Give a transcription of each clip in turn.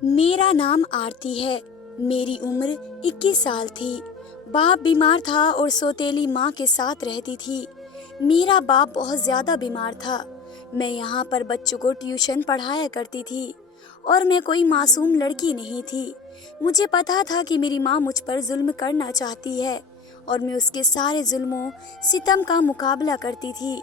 मेरा नाम आरती है। मेरी उम्र 21 साल थी। बाप बीमार था और सौतेली माँ के साथ रहती थी। मेरा बाप बहुत ज़्यादा बीमार था। मैं यहाँ पर बच्चों को ट्यूशन पढ़ाया करती थी और मैं कोई मासूम लड़की नहीं थी। मुझे पता था कि मेरी माँ मुझ पर जुल्म करना चाहती है और मैं उसके सारे जुल्मों सितम का मुकाबला करती थी।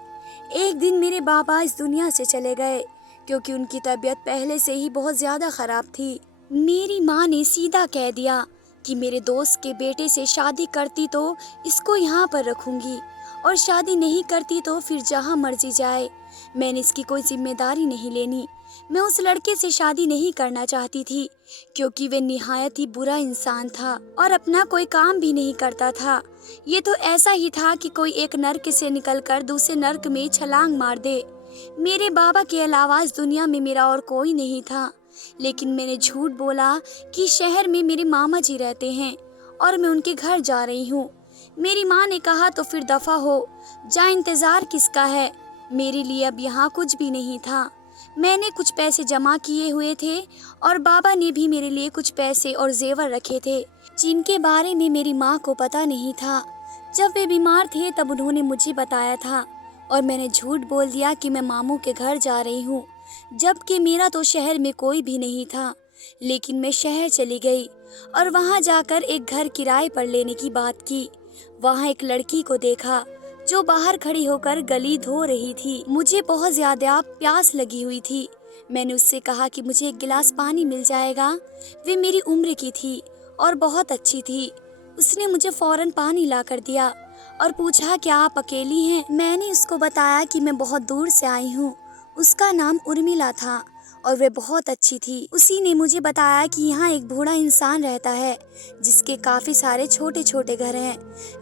एक दिन मेरे बाबा इस दुनिया से चले गए क्योंकि उनकी तबीयत पहले से ही बहुत ज़्यादा ख़राब थी। मेरी माँ ने सीधा कह दिया कि मेरे दोस्त के बेटे से शादी करती तो इसको यहाँ पर रखूँगी और शादी नहीं करती तो फिर जहाँ मर्जी जाए। मैंने इसकी कोई जिम्मेदारी नहीं लेनी। मैं उस लड़के से शादी नहीं करना चाहती थी क्योंकि वे निहायत ही बुरा इंसान था और अपना कोई काम भी नहीं करता था। ये तो ऐसा ही था कि कोई एक नर्क से निकलकर दूसरे नर्क में छलांग मार दे। मेरे बाबा के अलावा इस दुनिया में मेरा और कोई नहीं था, लेकिन मैंने झूठ बोला कि शहर में मेरे मामा जी रहते हैं और मैं उनके घर जा रही हूँ। मेरी माँ ने कहा तो फिर दफा हो जा, इंतजार किसका है। मेरे लिए अब यहाँ कुछ भी नहीं था। मैंने कुछ पैसे जमा किए हुए थे और बाबा ने भी मेरे लिए कुछ पैसे और जेवर रखे थे जिनके बारे में मेरी माँ को पता नहीं था। जब वे बीमार थे तब उन्होंने मुझे बताया था और मैंने झूठ बोल दिया कि मैं मामू के घर जा रही हूँ, जबकि मेरा तो शहर में कोई भी नहीं था। लेकिन मैं शहर चली गई और वहाँ जाकर एक घर किराए पर लेने की बात की। वहाँ एक लड़की को देखा जो बाहर खड़ी होकर गली धो रही थी। मुझे बहुत ज्यादा प्यास लगी हुई थी। मैंने उससे कहा कि मुझे एक गिलास पानी मिल जाएगा। वे मेरी उम्र की थी और बहुत अच्छी थी। उसने मुझे फौरन पानी ला कर दिया और पूछा क्या आप अकेली हैं। मैंने उसको बताया कि मैं बहुत दूर से आई हूँ। उसका नाम उर्मिला था और वह बहुत अच्छी थी। उसी ने मुझे बताया कि यहाँ एक बूढ़ा इंसान रहता है जिसके काफी सारे छोटे छोटे घर हैं।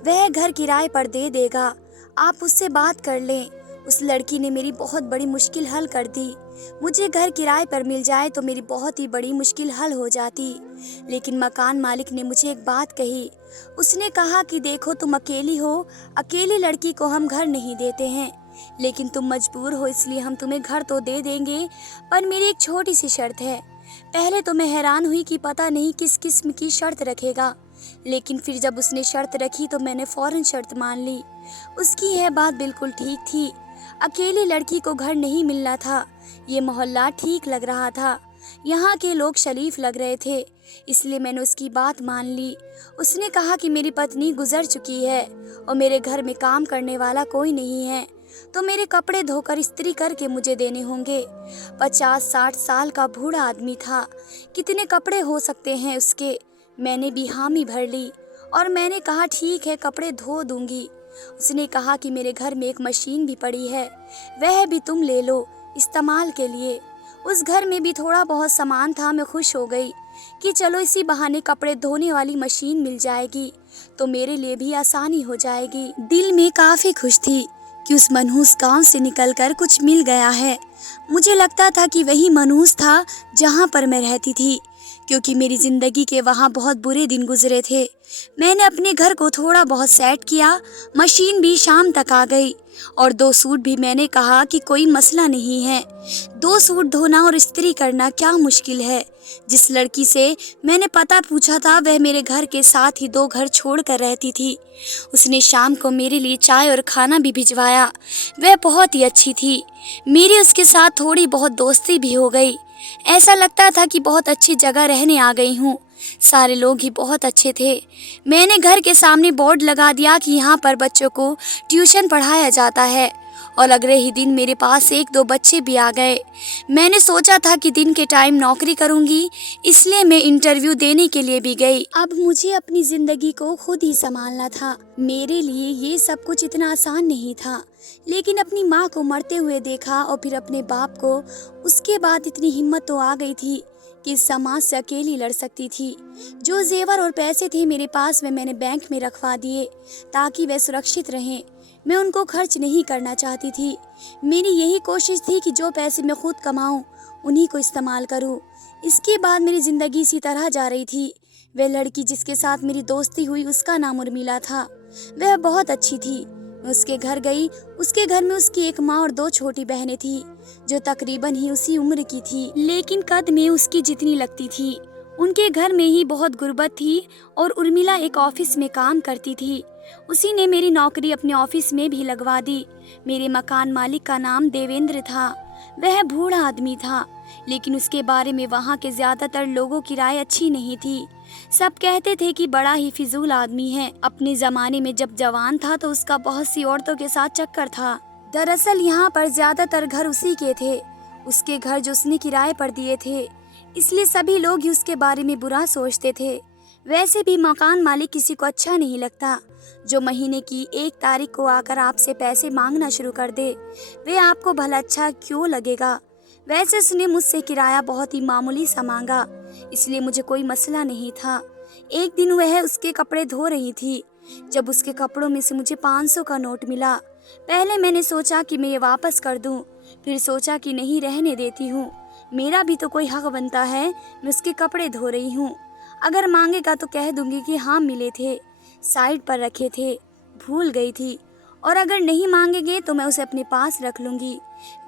वह घर किराए पर दे देगा, आप उससे बात कर लें। उस लड़की ने मेरी बहुत बड़ी मुश्किल हल कर दी। मुझे घर किराए पर मिल जाए तो मेरी बहुत ही बड़ी मुश्किल हल हो जाती। लेकिन मकान मालिक ने मुझे एक बात कही। उसने कहा कि देखो तुम अकेली हो, अकेली लड़की को हम घर नहीं देते हैं, लेकिन तुम मजबूर हो इसलिए हम तुम्हें घर तो दे देंगे, पर मेरी एक छोटी सी शर्त है। पहले तो मैं हैरान हुई कि पता नहीं किस किस्म की शर्त रखेगा, लेकिन फिर जब उसने शर्त रखी तो मैंने फौरन शर्त मान ली। उसकी यह बात बिल्कुल ठीक थी। अकेली लड़की को घर नहीं मिलना था। ये मोहल्ला ठीक लग रहा था, यहाँ के लोग शरीफ लग रहे थे, इसलिए मैंने उसकी बात मान ली। उसने कहा कि मेरी पत्नी गुजर चुकी है और मेरे घर में काम करने वाला कोई नहीं है, तो मेरे कपड़े धोकर इस्त्री करके मुझे देने होंगे। 50-60 साल का बूढ़ा आदमी था, कितने कपड़े हो सकते हैं उसके। मैंने भी हामी भर ली और मैंने कहा ठीक है, कपड़े धो दूंगी। उसने कहा कि मेरे घर में एक मशीन भी पड़ी है, वह भी तुम ले लो इस्तेमाल के लिए। उस घर में भी थोड़ा बहुत सामान था। मैं खुश हो गई कि चलो इसी बहाने कपड़े धोने वाली मशीन मिल जाएगी तो मेरे लिए भी आसानी हो जाएगी। दिल में काफी खुश थी कि उस मनहूस गांव से निकलकर कुछ मिल गया है। मुझे लगता था कि वही मनहूस था जहां पर मैं रहती थी, क्योंकि मेरी जिंदगी के वहाँ बहुत बुरे दिन गुजरे थे। मैंने अपने घर को थोड़ा बहुत सेट किया। मशीन भी शाम तक आ गई और 2 सूट भी मैंने कहा कि कोई मसला नहीं है। 2 सूट धोना और इस्त्री करना क्या मुश्किल है। जिस लड़की से मैंने पता पूछा था वह मेरे घर के साथ ही 2 घर छोड़कर रहती थी। उसने शाम को मेरे लिए चाय और खाना भी भिजवाया। वह बहुत ही अच्छी थी। मेरी उसके साथ थोड़ी बहुत दोस्ती भी हो गई। ऐसा लगता था कि बहुत अच्छी जगह रहने आ गई हूँ। सारे लोग ही बहुत अच्छे थे। मैंने घर के सामने बोर्ड लगा दिया कि यहाँ पर बच्चों को ट्यूशन पढ़ाया जाता है और अगले ही दिन मेरे पास 1-2 बच्चे भी आ गए। मैंने सोचा था कि दिन के टाइम नौकरी करूँगी, इसलिए मैं इंटरव्यू देने के लिए भी गई। अब मुझे अपनी जिंदगी को खुद ही संभालना था। मेरे लिए ये सब कुछ इतना आसान नहीं था, लेकिन अपनी माँ को मरते हुए देखा और फिर अपने बाप को, उसके बाद इतनी हिम्मत तो आ गई थी कि समाज से अकेली लड़ सकती थी। जो जेवर और पैसे थे मेरे पास वे मैंने बैंक में रखवा दिए ताकि वे सुरक्षित रहें। मैं उनको खर्च नहीं करना चाहती थी। मेरी यही कोशिश थी कि जो पैसे मैं खुद कमाऊं उन्हीं को इस्तेमाल करूं। इसके बाद मेरी ज़िंदगी इसी तरह जा रही थी। वह लड़की जिसके साथ मेरी दोस्ती हुई उसका नाम उर्मिला था। वह बहुत अच्छी थी। मैं उसके घर गई। उसके घर में उसकी एक माँ और 2 छोटी बहनें थी, जो तकरीबन ही उसी उम्र की थी, लेकिन कद में उसकी जितनी लगती थी। उनके घर में ही बहुत गुर्बत थी और उर्मिला एक ऑफिस में काम करती थी। उसी ने मेरी नौकरी अपने ऑफिस में भी लगवा दी। मेरे मकान मालिक का नाम देवेंद्र था। वह बूढ़ा आदमी था, लेकिन उसके बारे में वहाँ के ज्यादातर लोगों की राय अच्छी नहीं थी। सब कहते थे कि बड़ा ही फिजूल आदमी है। अपने जमाने में जब जवान था तो उसका बहुत सी औरतों के साथ चक्कर था। दरअसल यहाँ पर ज्यादातर घर उसी के थे। उसके घर जो उसने किराए पर दिए थे, इसलिए सभी लोग ही उसके बारे में बुरा सोचते थे। वैसे भी मकान मालिक किसी को अच्छा नहीं लगता। जो महीने की 1 तारीख को आकर आपसे पैसे मांगना शुरू कर दे, वे आपको भला अच्छा क्यों लगेगा। वैसे उसने मुझसे किराया बहुत ही मामूली सा मांगा, इसलिए मुझे कोई मसला नहीं था। एक दिन वह उसके कपड़े धो रही थी, जब उसके कपड़ों में से मुझे 500 का नोट मिला। पहले मैंने सोचा कि मैं ये वापस कर दूं, फिर सोचा कि नहीं, रहने देती हूँ। मेरा भी तो कोई हक बनता है, मैं उसके कपड़े धो रही हूँ। अगर मांगेगा तो कह दूंगी कि हाँ मिले थे, साइड पर रखे थे, भूल गई थी। और अगर नहीं मांगेंगे तो मैं उसे अपने पास रख लूंगी।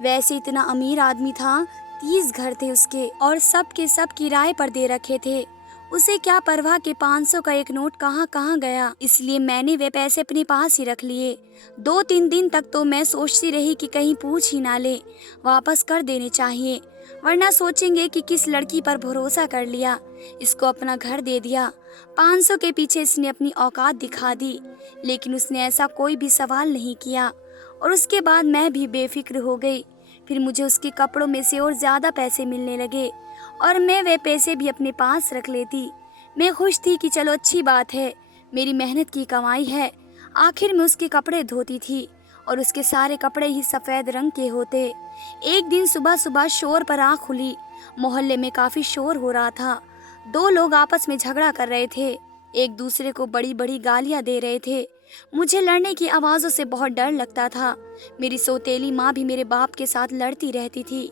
वैसे इतना अमीर आदमी था, 30 घर थे उसके और सब के सब किराए पर दे रखे थे। उसे क्या परवाह कि 500 का एक नोट कहाँ कहाँ गया, इसलिए मैंने वे पैसे अपने पास ही रख लिए। 2-3 दिन तक तो मैं सोचती रही कि कहीं पूछ ही ना ले, वापस कर देने चाहिए, वरना सोचेंगे कि किस लड़की पर भरोसा कर लिया, इसको अपना घर दे दिया। 500 के पीछे इसने अपनी औकात दिखा दी, लेकिन उसने ऐसा कोई भी सवाल नहीं किया और उसके बाद मैं भी बेफिक्र हो गई। फिर मुझे उसके कपड़ों में से और ज़्यादा पैसे मिलने लगे और मैं वे पैसे भी अपने पास रख लेती। मैं खुश थी कि चलो अच्छी बात है, मेरी मेहनत की कमाई है। आखिर में उसके कपड़े धोती थी और उसके सारे कपड़े ही सफ़ेद रंग के होते। एक दिन सुबह सुबह शोर पर आँख खुली। मोहल्ले में काफ़ी शोर हो रहा था। 2 लोग आपस में झगड़ा कर रहे थे, एक दूसरे को बड़ी बड़ी गालियां दे रहे थे। मुझे लड़ने की आवाज़ों से बहुत डर लगता था। मेरी सौतेली माँ भी मेरे बाप के साथ लड़ती रहती थी,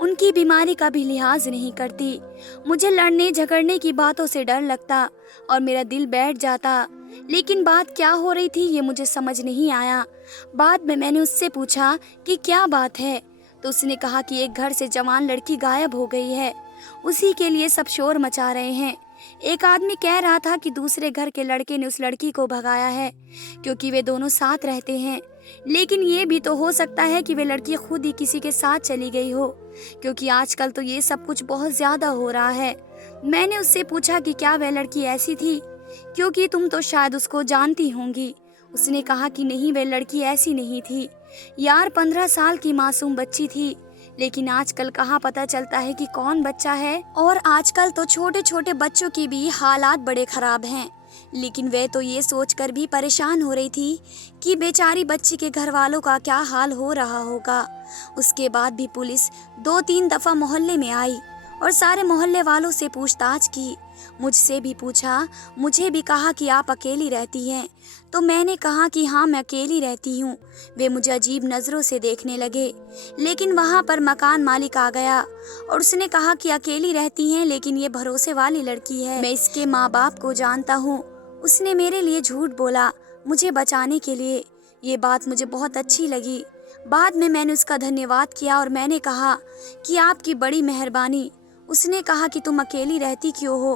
उनकी बीमारी का भी लिहाज नहीं करती। मुझे लड़ने झगड़ने की बातों से डर लगता और मेरा दिल बैठ जाता, लेकिन बात क्या हो रही थी ये मुझे समझ नहीं आया। बाद में मैंने उससे पूछा कि क्या बात है, तो उसने कहा कि एक घर से जवान लड़की गायब हो गई है, उसी के लिए सब शोर मचा रहे हैं। एक आदमी कह रहा था कि दूसरे घर के लड़के ने उस लड़की को भगाया है, क्योंकि वे दोनों साथ रहते हैं। लेकिन ये भी तो हो सकता है कि वे लड़की खुद ही किसी के साथ चली गई हो, क्योंकि आजकल तो ये सब कुछ बहुत ज्यादा हो रहा है। मैंने उससे पूछा कि क्या वह लड़की ऐसी थी, क्योंकि तुम तो शायद उसको जानती होंगी। उसने कहा कि नहीं, वह लड़की ऐसी नहीं थी यार, 15 साल की मासूम बच्ची थी। लेकिन आजकल कहाँ पता चलता है कि कौन बच्चा है, और आजकल तो छोटे छोटे बच्चों की भी हालात बड़े खराब हैं। लेकिन वे तो ये सोचकर भी परेशान हो रही थी कि बेचारी बच्ची के घर वालों का क्या हाल हो रहा होगा। उसके बाद भी पुलिस 2-3 दफा मोहल्ले में आई और सारे मोहल्ले वालों से पूछताछ की। मुझसे भी पूछा, मुझे भी कहा कि आप अकेली रहती हैं, तो मैंने कहा कि हाँ मैं अकेली रहती हूँ। वे मुझे अजीब नज़रों से देखने लगे, लेकिन वहाँ पर मकान मालिक आ गया और उसने कहा कि अकेली रहती हैं, लेकिन ये भरोसे वाली लड़की है, मैं इसके माँ बाप को जानता हूँ। उसने मेरे लिए झूठ बोला मुझे बचाने के लिए। ये बात मुझे बहुत अच्छी लगी। बाद में मैंने उसका धन्यवाद किया और मैंने कहा कि आपकी बड़ी मेहरबानी। उसने कहा कि तुम अकेली रहती क्यों हो।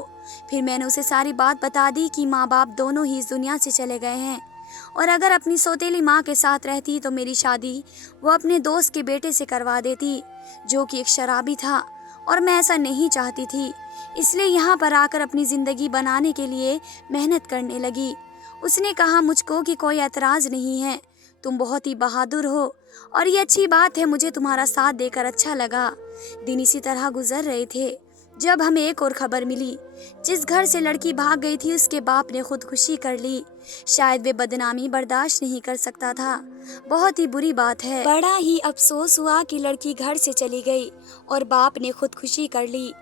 फिर मैंने उसे सारी बात बता दी कि माँ बाप दोनों ही इस दुनिया से चले गए हैं, और अगर अपनी सौतेली माँ के साथ रहती तो मेरी शादी वो अपने दोस्त के बेटे से करवा देती, जो कि एक शराबी था, और मैं ऐसा नहीं चाहती थी। इसलिए यहाँ पर आकर अपनी ज़िंदगी बनाने के लिए मेहनत करने लगी। उसने कहा मुझको कि कोई एतराज़ नहीं है, तुम बहुत ही बहादुर हो और ये अच्छी बात है, मुझे तुम्हारा साथ देकर अच्छा लगा। दिन इसी तरह गुजर रहे थे जब हमें एक और खबर मिली। जिस घर से लड़की भाग गई थी उसके बाप ने खुदकुशी कर ली। शायद वे बदनामी बर्दाश्त नहीं कर सकता था। बहुत ही बुरी बात है। बड़ा ही अफसोस हुआ कि लड़की घर से चली गई और बाप ने खुदकुशी कर ली।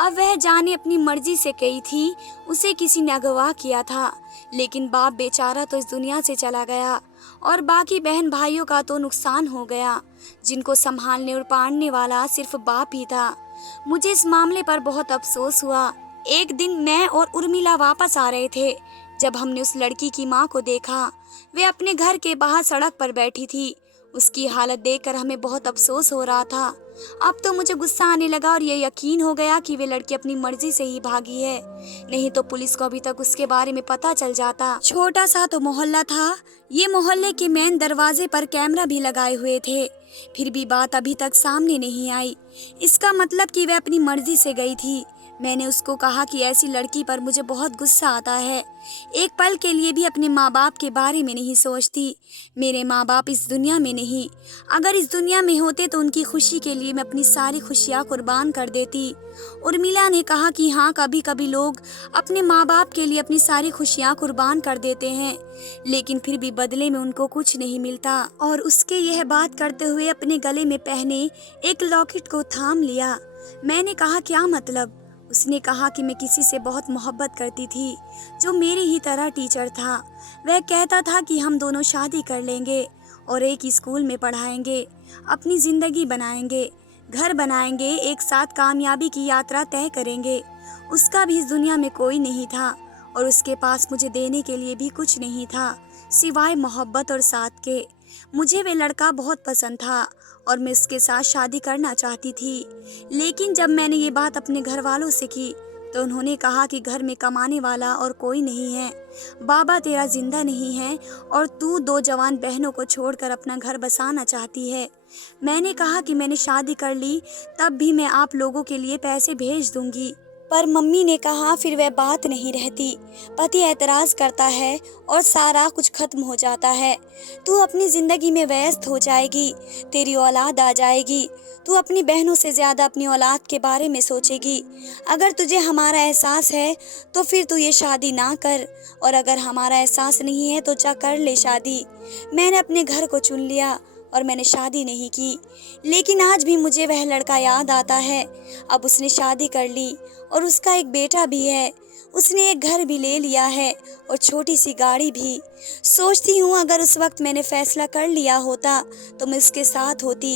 अब वह जाने अपनी मर्जी से गई थी, उसे किसी ने अगवा किया था, लेकिन बाप बेचारा तो इस दुनिया से चला गया और बाकी बहन भाइयों का तो नुकसान हो गया, जिनको संभालने और पालने वाला सिर्फ बाप ही था। मुझे इस मामले पर बहुत अफसोस हुआ। एक दिन मैं और उर्मिला वापस आ रहे थे जब हमने उस लड़की की माँ को देखा, वे अपने घर के बाहर सड़क पर बैठी थी। उसकी हालत देखकर हमें बहुत अफसोस हो रहा था। अब तो मुझे गुस्सा आने लगा और ये यकीन हो गया कि वे लड़की अपनी मर्जी से ही भागी है, नहीं तो पुलिस को अभी तक उसके बारे में पता चल जाता। छोटा सा तो मोहल्ला था, ये मोहल्ले के मेन दरवाजे पर कैमरा भी लगाए हुए थे, फिर भी बात अभी तक सामने नहीं आई। इसका मतलब कि वह अपनी मर्जी से गई थी। मैंने उसको कहा कि ऐसी लड़की पर मुझे बहुत गुस्सा आता है। एक पल के लिए भी अपने माँ बाप के बारे में नहीं सोचती। मेरे माँ बाप इस दुनिया में नहीं, अगर इस दुनिया में होते तो उनकी खुशी के लिए मैं अपनी सारी खुशियाँ कुर्बान कर देती। उर्मिला ने कहा कि हाँ, कभी कभी लोग अपने माँ बाप के लिए अपनी सारी खुशियाँ कुर्बान कर देते हैं, लेकिन फिर भी बदले में उनको कुछ नहीं मिलता। और उसके यह बात करते हुए अपने गले में पहने एक लॉकेट को थाम लिया। मैंने कहा क्या मतलब? उसने कहा कि मैं किसी से बहुत मोहब्बत करती थी, जो मेरी ही तरह टीचर था। वह कहता था कि हम दोनों शादी कर लेंगे और एक ही स्कूल में पढ़ाएंगे, अपनी ज़िंदगी बनाएंगे, घर बनाएंगे, एक साथ कामयाबी की यात्रा तय करेंगे। उसका भी इस दुनिया में कोई नहीं था और उसके पास मुझे देने के लिए भी कुछ नहीं था सिवाय मोहब्बत और साथ के। मुझे वे लड़का बहुत पसंद था और मैं उसके साथ शादी करना चाहती थी, लेकिन जब मैंने ये बात अपने घर वालों से की तो उन्होंने कहा कि घर में कमाने वाला और कोई नहीं है, बाबा तेरा जिंदा नहीं है और तू दो जवान बहनों को छोड़कर अपना घर बसाना चाहती है। मैंने कहा कि मैंने शादी कर ली तब भी मैं आप लोगों के लिए पैसे भेज दूंगी, पर मम्मी ने कहा फिर वह बात नहीं रहती। पति एतराज करता है और सारा कुछ खत्म हो जाता है। तू अपनी जिंदगी में व्यस्त हो जाएगी, तेरी औलाद आ जाएगी, तू अपनी बहनों से ज्यादा अपनी औलाद के बारे में सोचेगी। अगर तुझे हमारा एहसास है तो फिर तू ये शादी ना कर, और अगर हमारा एहसास नहीं है तो जा कर ले शादी। मैंने अपने घर को चुन लिया और मैंने शादी नहीं की, लेकिन आज भी मुझे वह लड़का याद आता है। अब उसने शादी कर ली और उसका एक बेटा भी है। उसने एक घर भी ले लिया है और छोटी सी गाड़ी भी। सोचती हूँ अगर उस वक्त मैंने फैसला कर लिया होता तो मैं उसके साथ होती।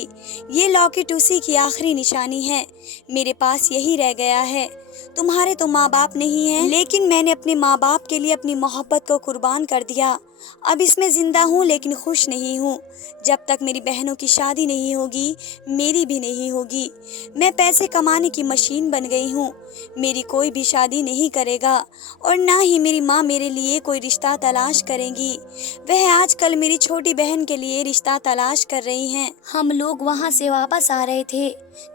ये लॉकेट उसी की आखिरी निशानी है, मेरे पास यही रह गया है। तुम्हारे तो माँ बाप नहीं हैं, लेकिन मैंने अपने माँ बाप के लिए अपनी मोहब्बत को कुर्बान कर दिया। अब इसमें जिंदा हूँ लेकिन खुश नहीं हूँ। जब तक मेरी बहनों की शादी नहीं होगी मेरी भी नहीं होगी। मैं पैसे कमाने की मशीन बन गई हूँ, मेरी कोई भी शादी नहीं करेगा और ना ही मेरी माँ मेरे लिए कोई रिश्ता तलाश करेंगी। वह आजकल मेरी छोटी बहन के लिए रिश्ता तलाश कर रही हैं। हम लोग वहाँ से वापस आ रहे थे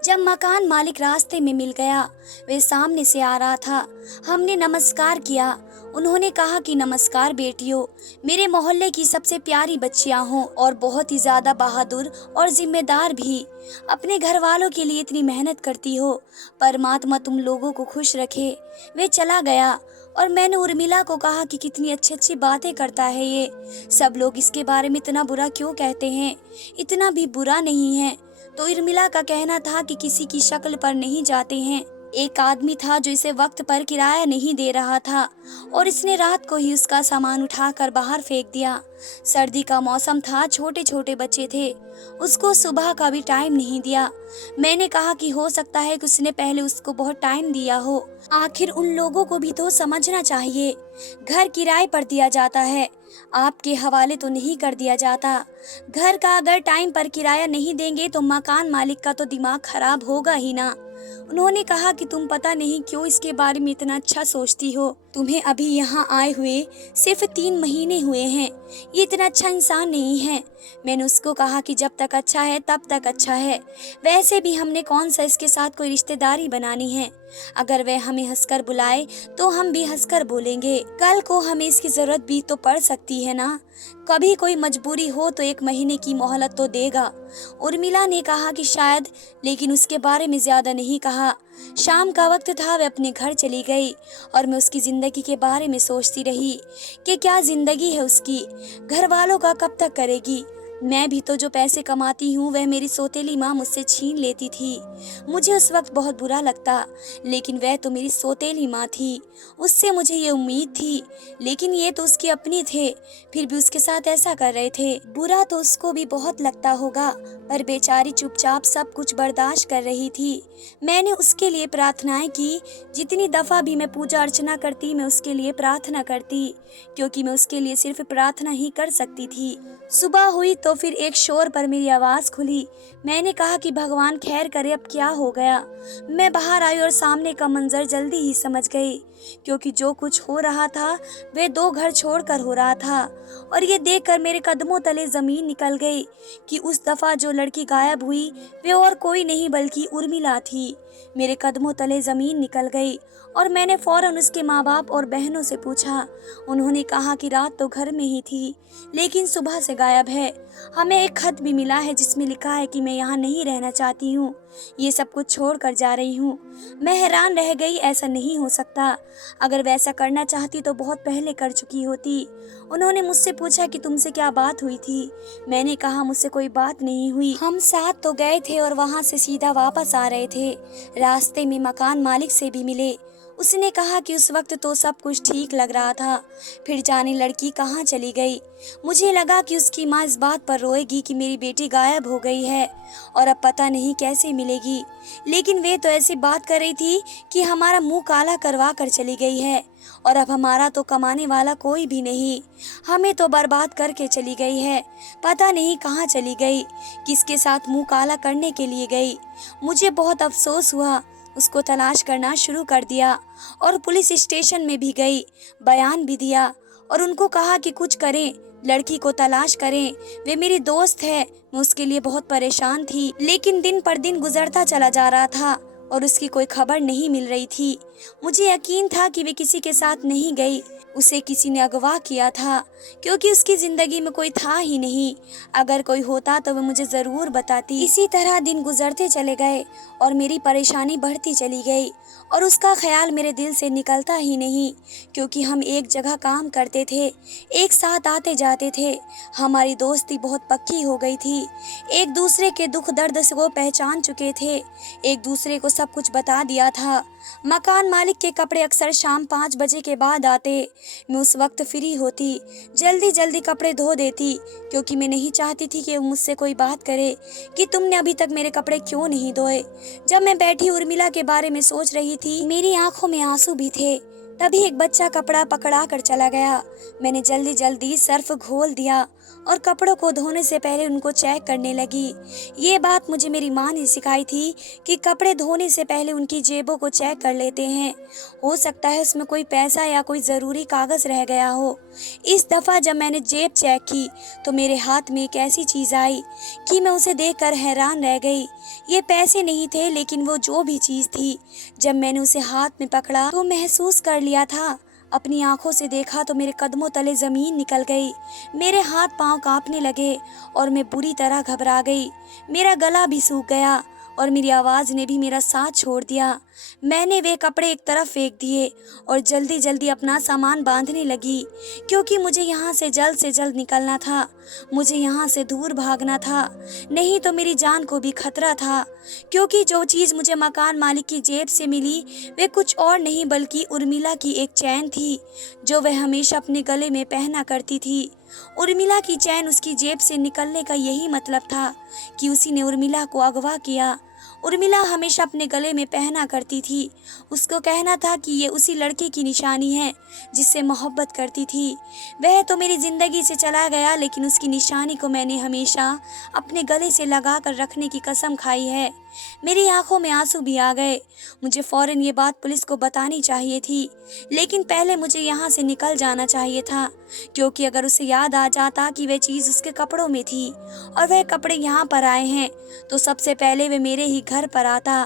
जब मकान मालिक रास्ते में मिल गया। वे सामने से आ रहा था। हमने नमस्कार किया। उन्होंने कहा कि नमस्कार बेटियों, मेरे मोहल्ले की सबसे प्यारी बच्चियां हो और बहुत ही ज्यादा बहादुर और जिम्मेदार भी। अपने घर वालों के लिए इतनी मेहनत करती हो, परमात्मा तुम लोगों को खुश रखे। वे चला गया और मैंने उर्मिला को कहा कि कितनी अच्छी अच्छी बातें करता है ये, सब लोग इसके बारे में इतना बुरा क्यों कहते हैं, इतना भी बुरा नहीं है। तो उर्मिला का कहना था कि किसी की शक्ल पर नहीं जाते हैं। एक आदमी था जो इसे वक्त पर किराया नहीं दे रहा था और इसने रात को ही उसका सामान उठाकर बाहर फेंक दिया। सर्दी का मौसम था, छोटे छोटे बच्चे थे, उसको सुबह का भी टाइम नहीं दिया। मैंने कहा कि हो सकता है कि उसने पहले उसको बहुत टाइम दिया हो। आखिर उन लोगों को भी तो समझना चाहिए, घर किराए पर दिया जाता है, आपके हवाले तो नहीं कर दिया जाता। घर का अगर टाइम पर किराया नहीं देंगे तो मकान मालिक का तो दिमाग खराब होगा ही ना। उन्होंने कहा कि तुम पता नहीं क्यों इसके बारे में इतना अच्छा सोचती हो, तुम्हें अभी यहाँ आए हुए सिर्फ 3 महीने हुए हैं, ये इतना अच्छा इंसान नहीं है। मैंने उसको कहा कि जब तक अच्छा है तब तक अच्छा है, वैसे भी हमने कौन सा इसके साथ कोई रिश्तेदारी बनानी है। अगर वह हमें हंसकर बुलाए तो हम भी हंसकर बोलेंगे, कल को हमें इसकी जरूरत भी तो पड़ सकती है ना, कभी कोई मजबूरी हो तो 1 महीने की मोहलत तो देगा। उर्मिला ने कहा कि शायद, लेकिन उसके बारे में ज्यादा नहीं कहा। शाम का वक्त था, वह अपने घर चली गई और मैं उसकी जिंदगी के बारे में सोचती रही कि क्या जिंदगी है उसकी, घर वालों का कब तक करेगी। मैं भी तो जो पैसे कमाती हूँ वह मेरी सौतेली माँ मुझसे छीन लेती थी। मुझे उस वक्त बहुत बुरा लगता, लेकिन वह तो मेरी सौतेली माँ थी, उससे मुझे ये उम्मीद थी, लेकिन ये तो उसके अपने थे, फिर भी उसके साथ ऐसा कर रहे थे। बुरा तो उसको भी बहुत लगता होगा, पर बेचारी चुपचाप सब कुछ बर्दाश्त कर रही थी। मैंने उसके लिए प्रार्थनाएं की, जितनी दफ़ा भी मैं पूजा अर्चना करती मैं उसके लिए प्रार्थना करती, क्योंकि मैं उसके लिए सिर्फ प्रार्थना ही कर सकती थी। सुबह हुई तो फिर एक शोर पर मेरी आवाज़ खुली। मैंने कहा कि भगवान खैर करे, अब क्या हो गया। मैं बाहर आई और सामने का मंजर जल्दी ही समझ गई, क्योंकि जो कुछ हो रहा था वह 2 घर छोड़कर हो रहा था। और ये देखकर मेरे कदमों तले ज़मीन निकल गई कि उस दफ़ा जो लड़की गायब हुई वे और कोई नहीं बल्कि उर्मिला थी। मेरे कदमों तले ज़मीन निकल गई और मैंने फ़ौरन उसके माँ बाप और बहनों से पूछा। उन्होंने कहा कि रात तो घर में ही थी, लेकिन सुबह से गायब है। हमें एक खत भी मिला है जिसमें लिखा है कि मैं यहाँ नहीं रहना चाहती हूँ, ये सब कुछ छोड़ कर जा रही हूँ। मैं हैरान रह गई, ऐसा नहीं हो सकता। अगर वैसा करना चाहती तो बहुत पहले कर चुकी होती। उन्होंने मुझसे पूछा कि तुमसे क्या बात हुई थी। मैंने कहा मुझसे कोई बात नहीं हुई। हम साथ तो गए थे और वहाँ से सीधा वापस आ रहे थे। रास्ते में मकान मालिक से भी मिले। उसने कहा कि उस वक्त तो सब कुछ ठीक लग रहा था, फिर जाने लड़की कहाँ चली गई। मुझे लगा कि उसकी माँ इस बात पर रोएगी कि मेरी बेटी गायब हो गई है और अब पता नहीं कैसे मिलेगी, लेकिन वे तो ऐसी बात कर रही थी कि हमारा मुंह काला करवा कर चली गई है और अब हमारा तो कमाने वाला कोई भी नहीं, हमें तो बर्बाद करके चली गई है। पता नहीं कहाँ चली गई, किसके साथ मुंह काला करने के लिए गई। मुझे बहुत अफसोस हुआ। उसको तलाश करना शुरू कर दिया और पुलिस स्टेशन में भी गई, बयान भी दिया और उनको कहा कि कुछ करें, लड़की को तलाश करें। वे मेरी दोस्त है, मैं उसके लिए बहुत परेशान थी, लेकिन दिन पर दिन गुजरता चला जा रहा था और उसकी कोई खबर नहीं मिल रही थी। मुझे यकीन था कि वे किसी के साथ नहीं गई, उसे किसी ने अगवा किया था, क्योंकि उसकी जिंदगी में कोई था ही नहीं। अगर कोई होता तो वह मुझे ज़रूर बताती। इसी तरह दिन गुजरते चले गए और मेरी परेशानी बढ़ती चली गई और उसका ख्याल मेरे दिल से निकलता ही नहीं, क्योंकि हम एक जगह काम करते थे, एक साथ आते जाते थे। हमारी दोस्ती बहुत पक्की हो गई थी, एक दूसरे के दुख दर्द से वो पहचान चुके थे, एक दूसरे को सब कुछ बता दिया था। मकान मालिक के कपड़े अक्सर शाम 5 बजे के बाद आते। मैं उस वक्त फ्री होती, जल्दी जल्दी कपड़े धो देती, क्योंकि मैं नहीं चाहती थी कि मुझसे कोई बात करे कि तुमने अभी तक मेरे कपड़े क्यों नहीं धोए। जब मैं बैठी उर्मिला के बारे में सोच रही थी, मेरी आंखों में आंसू भी थे। तभी एक बच्चा कपड़ा पकड़ा कर चला गया। मैंने जल्दी जल्दी सर्फ घोल दिया और कपड़ों को धोने से पहले उनको चेक करने लगी। ये बात मुझे मेरी माँ ने सिखाई थी कि कपड़े धोने से पहले उनकी जेबों को चेक कर लेते हैं, हो सकता है उसमें कोई पैसा या कोई ज़रूरी कागज़ रह गया हो। इस दफ़ा जब मैंने जेब चेक की तो मेरे हाथ में एक ऐसी चीज़ आई कि मैं उसे देखकर हैरान रह गई। ये पैसे नहीं थे, लेकिन वो जो भी चीज़ थी, जब मैंने उसे हाथ में पकड़ा तो महसूस कर लिया था। अपनी आंखों से देखा तो मेरे कदमों तले ज़मीन निकल गई, मेरे हाथ पांव कांपने लगे और मैं बुरी तरह घबरा गई। मेरा गला भी सूख गया और मेरी आवाज़ ने भी मेरा साथ छोड़ दिया। मैंने वे कपड़े एक तरफ फेंक दिए और जल्दी जल्दी अपना सामान बांधने लगी, क्योंकि मुझे यहाँ से जल्द निकलना था, मुझे यहाँ से दूर भागना था, नहीं तो मेरी जान को भी खतरा था। क्योंकि जो चीज़ मुझे मकान मालिक की जेब से मिली वे कुछ और नहीं बल्कि उर्मिला की एक चैन थी, जो वह हमेशा अपने गले में पहना करती थी। उर्मिला की चैन उसकी जेब से निकलने का यही मतलब था कि उसी ने उर्मिला को अगवा किया। उर्मिला हमेशा अपने गले में पहना करती थी। उसको कहना था कि ये उसी लड़के की निशानी है जिससे मोहब्बत करती थी। वह तो मेरी ज़िंदगी से चला गया, लेकिन उसकी निशानी को मैंने हमेशा अपने गले से लगा कर रखने की कसम खाई है। मेरी आंखों में आंसू भी आ गए। मुझे फ़ौरन ये बात पुलिस को बतानी चाहिए थी, लेकिन पहले मुझे यहाँ से निकल जाना चाहिए था, क्योंकि अगर उसे याद आ जाता कि वह चीज़ उसके कपड़ों में थी और वह कपड़े यहाँ पर आए हैं तो सबसे पहले वे मेरे ही घर पर आता।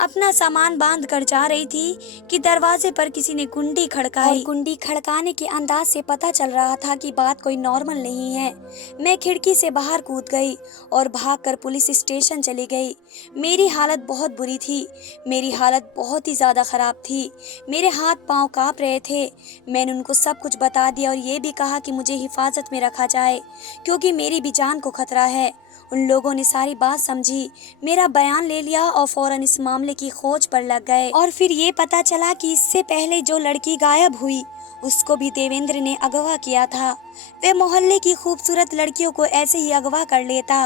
अपना सामान बांध कर जा रही थी कि दरवाजे पर किसी ने कुंडी खड़काई और कुंडी खड़काने के अंदाज से पता चल रहा था कि बात कोई नॉर्मल नहीं है। मैं खिड़की से बाहर कूद गई और भागकर पुलिस स्टेशन चली गई। मेरी हालत बहुत बुरी थी। मेरी हालत बहुत ही ज़्यादा ख़राब थी। मेरे हाथ पांव काँप रहे थे। मैंने उनको सब कुछ बता दिया और ये भी कहा कि मुझे हिफाजत में रखा जाए क्योंकि मेरी भी जान को खतरा है। उन लोगों ने सारी बात समझी, मेरा बयान ले लिया और फौरन इस मामले की खोज पर लग गए। और फिर ये पता चला कि इससे पहले जो लड़की गायब हुई उसको भी देवेंद्र ने अगवा किया था। वह मोहल्ले की खूबसूरत लड़कियों को ऐसे ही अगवा कर लेता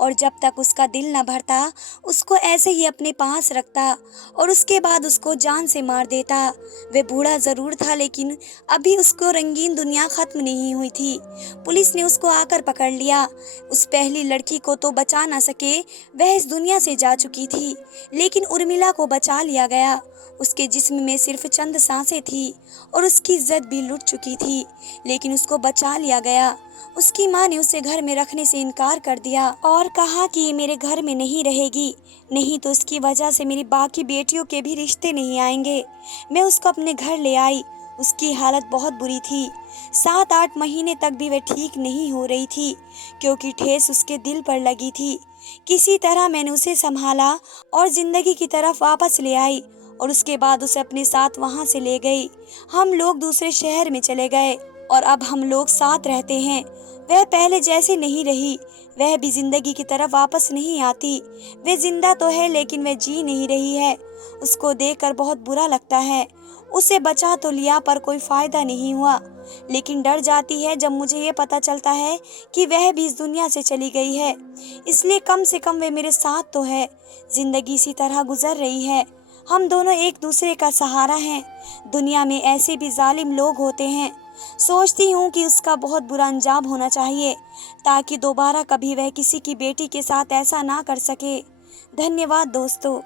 और जब तक उसका दिल न भरता उसको ऐसे ही अपने पास रखता और उसके बाद उसको जान से मार देता। वह बूढ़ा ज़रूर था लेकिन अभी उसको रंगीन दुनिया ख़त्म नहीं हुई थी। पुलिस ने उसको आकर पकड़ लिया। उस पहली लड़की को तो बचा ना सके, वह इस दुनिया से जा चुकी थी, लेकिन उर्मिला को बचा लिया गया। उसके जिस्म में सिर्फ चंद सांसें थी और उसकी इज्जत भी लुट चुकी थी, लेकिन उसको बचा लिया गया। उसकी माँ ने उसे घर में रखने से इनकार कर दिया और कहा कि ये मेरे घर में नहीं रहेगी, नहीं तो इसकी वजह से मेरी बाकी बेटियों के भी रिश्ते नहीं आएंगे। मैं उसको अपने घर ले आई। उसकी हालत बहुत बुरी थी। 7-8 महीने तक भी वह ठीक नहीं हो रही थी क्योंकि ठेस उसके दिल पर लगी थी। किसी तरह मैंने उसे संभाला और जिंदगी की तरफ वापस ले आई और उसके बाद उसे अपने साथ वहां से ले गई। हम लोग दूसरे शहर में चले गए और अब हम लोग साथ रहते हैं। वह पहले जैसे नहीं रही, वह भी जिंदगी की तरफ वापस नहीं आती। वह जिंदा तो है लेकिन वह जी नहीं रही है। उसको देखकर बहुत बुरा लगता है। उसे बचा तो लिया पर कोई फायदा नहीं हुआ, लेकिन डर जाती है जब मुझे ये पता चलता है कि वह भी इस दुनिया से चली गई है। इसलिए कम से कम वह मेरे साथ तो है। जिंदगी इसी तरह गुजर रही है। हम दोनों एक दूसरे का सहारा हैं। दुनिया में ऐसे भी जालिम लोग होते हैं। सोचती हूँ कि उसका बहुत बुरा अंजाम होना चाहिए ताकि दोबारा कभी वह किसी की बेटी के साथ ऐसा ना कर सके। धन्यवाद दोस्तों।